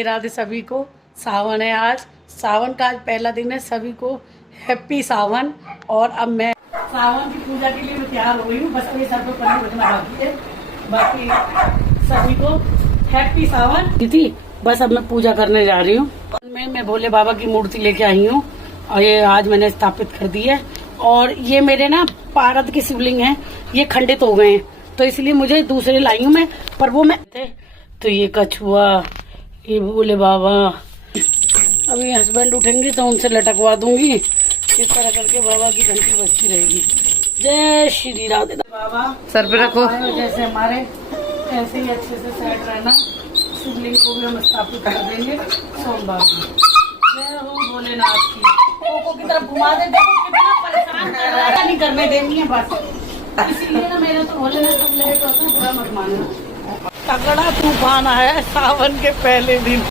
राधे सभी को। सावन है आज, सावन का आज पहला दिन है। सभी को हैप्पी सावन। और अब मैं सावन की पूजा के लिए मैं तैयार हो गई हूँ। बस अभी सर पे पन्नी रखना बाकी है। बाकी सभी को हैप्पी सावन। थी बस अब मैं पूजा करने जा रही हूँ। मैं भोले बाबा की मूर्ति लेके आई हूँ और ये आज मैंने स्थापित कर दी है। और ये मेरे ना पारद की शिवलिंग है, ये खंडित हो गए हैं तो इसलिए मुझे दूसरे लाई हूँ मैं। पर वो मैं तो ये कछुआ, ये भोले बाबा। अभी हस्बैंड उठेंगे तो उनसे लटकवा दूंगी। इस तरह करके बाबा की घंटी बजती रहेगी। जय श्री राधे। बाबा सर पे रखो। जैसे हमारे ऐसे ही अच्छे से सेट रहना। शिवलिंग को भी हम स्थापित कर देंगे सोमवार को। जय हो भोलेनाथ की। कोको की तरफ घुमा दे, देखो कितना परेशान कर रहा है। नहीं करने देनी है बस। इसीलिए ना मेरा तो भोलेनाथ सब लेट होता है, बुरा मत मानना। तगड़ा तूफान आया है सावन के पहले दिन।